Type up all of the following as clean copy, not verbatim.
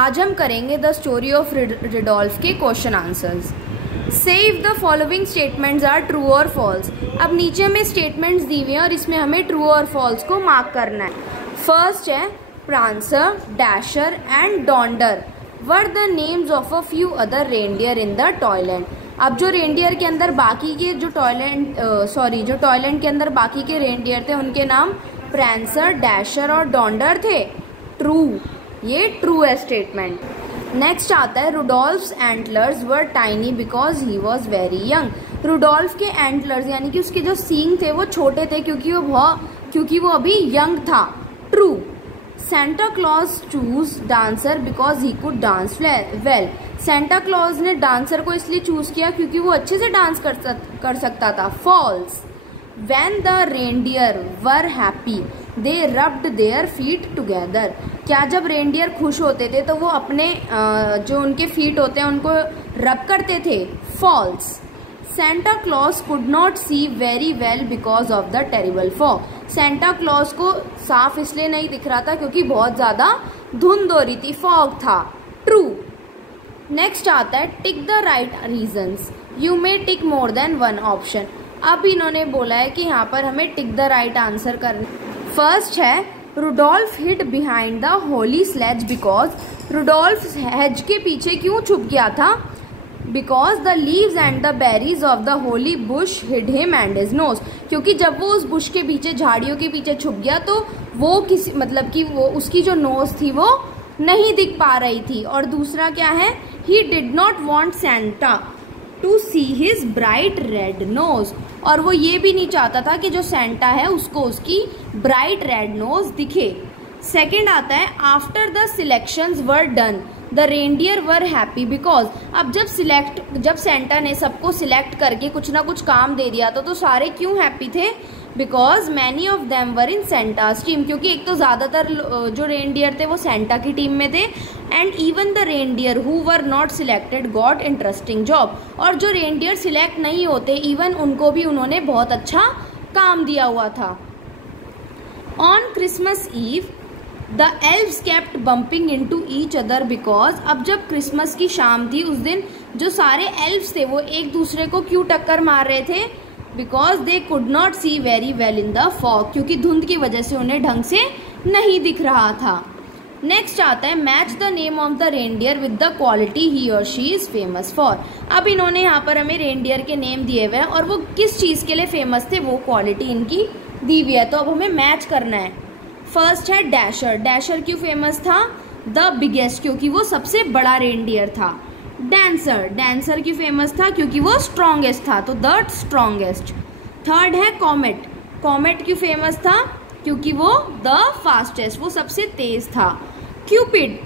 आज हम करेंगे द स्टोरी ऑफ रुडोल्फ के क्वेश्चन आंसर्स। से if the following statements are true और फॉल्स। अब नीचे हमें स्टेटमेंट्स दी हुई हैं और इसमें हमें ट्रू और फॉल्स को मार्क करना है। फर्स्ट है Prancer, Dasher and Donder were the names of a few other reindeer in the toyland. अब जो रेनडियर के अंदर बाकी के जो टॉयलैंड के अंदर बाकी के रेनडियर थे उनके नाम प्रांसर, डैशर और डॉन्डर थे। ट्रू, ये ट्रू है स्टेटमेंट। नेक्स्ट आता है Rudolph's antlers were tiny because he was very young. Rudolph के एंटलर्स यानी कि उसके जो सींग थे वो छोटे थे क्योंकि वो अभी यंग था। True. Santa Claus choose dancer because he could dance well. Santa Claus ने डांसर को इसलिए चूज किया क्योंकि वो अच्छे से डांस कर सकता था। False. When the reindeer were happy, they rubbed their feet together. क्या जब रेनडियर खुश होते थे तो वो अपने जो उनके फीट होते हैं उनको रब करते थे। False. Santa Claus could not see very well because of the terrible fog. Santa Claus को साफ इसलिए नहीं दिख रहा था क्योंकि बहुत ज्यादा धुंध हो रही थी, फॉग था। ट्रू। नेक्स्ट आता है tick the right reasons. You may tick more than one option. अब इन्होंने बोला है कि यहाँ पर हमें टिक द राइट आंसर करना। फर्स्ट है Rudolph hid behind the holly sleigh because. Rudolph hedge के पीछे क्यों छुप गया था? Because the leaves and the berries of the holly bush hid him and his nose. क्योंकि जब वो उस बुश के पीछे, झाड़ियों के पीछे छुप गया तो वो वो उसकी जो नोज थी वो नहीं दिख पा रही थी। और दूसरा क्या है, he did not want Santa to see his bright red nose. और वो ये भी नहीं चाहता था कि जो सेंटा है उसको उसकी ब्राइट रेड नोज दिखे। सेकेंड आता है after the selections were done the reindeer were happy because. अब जब सेंटा ने सबको सिलेक्ट करके कुछ ना कुछ काम दे दिया तो सारे क्यों हैप्पी थे? Because many of them were in Santa's team. क्योंकि एक तो ज्यादातर जो रेनडियर थे वो सेंटा की टीम में थे। And even the reindeer who were not selected got interesting job. और जो रेनडियर सिलेक्ट नहीं होते इवन उनको भी उन्होंने बहुत अच्छा काम दिया हुआ था। On Christmas Eve the elves kept bumping into each other because. अब जब क्रिसमस की शाम थी उस दिन जो सारे एल्व्स थे वो एक दूसरे को क्यों टक्कर मार रहे थे? Because they could not see very well in the fog. क्योंकि धुंध की वजह से उन्हें ढंग से नहीं दिख रहा था। नेक्स्ट आता है match the name of the reindeer with the quality he और शी इज फेमस फॉर। अब इन्होंने यहाँ पर हमें रेनडियर के नेम दिए हुए हैं और वो किस चीज के लिए फेमस थे वो क्वालिटी इनकी दी हुई है। तो अब हमें मैच करना है। फर्स्ट है डैशर। डैशर क्यों फेमस था? द बिगेस्ट, क्योंकि वो सबसे बड़ा रेनडियर था। डांसर। डांसर क्यों फेमस था? क्योंकि वो स्ट्रॉन्गेस्ट था, तो द स्ट्रॉन्गेस्ट। थर्ड है कॉमेट। कॉमेट क्यों फेमस था? क्योंकि वो द फास्टेस्ट, वो सबसे तेज था। क्यूपिड।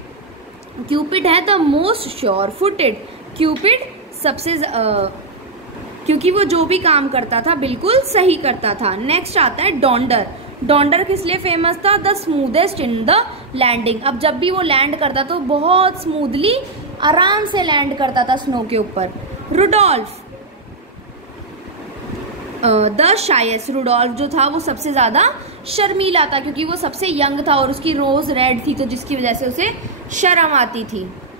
क्यूपिड है the most sure footed. Cupid सबसे क्योंकि वो जो भी काम करता था बिल्कुल सही करता था। नेक्स्ट आता है डॉन्डर। डॉन्डर किस लिए फेमस था? The smoothest in the landing. अब जब भी वो लैंड करता तो बहुत स्मूथली, आराम से लैंड करता था स्नो के ऊपर। Rudolf the शायेस्ट। रुडोल्फ जो था वो सबसे ज्यादा शर्मीला था क्योंकि वो सबसे यंग था और उसकी रोज रेड थी तो जिसकी वजह से उसे शर्म आती थी।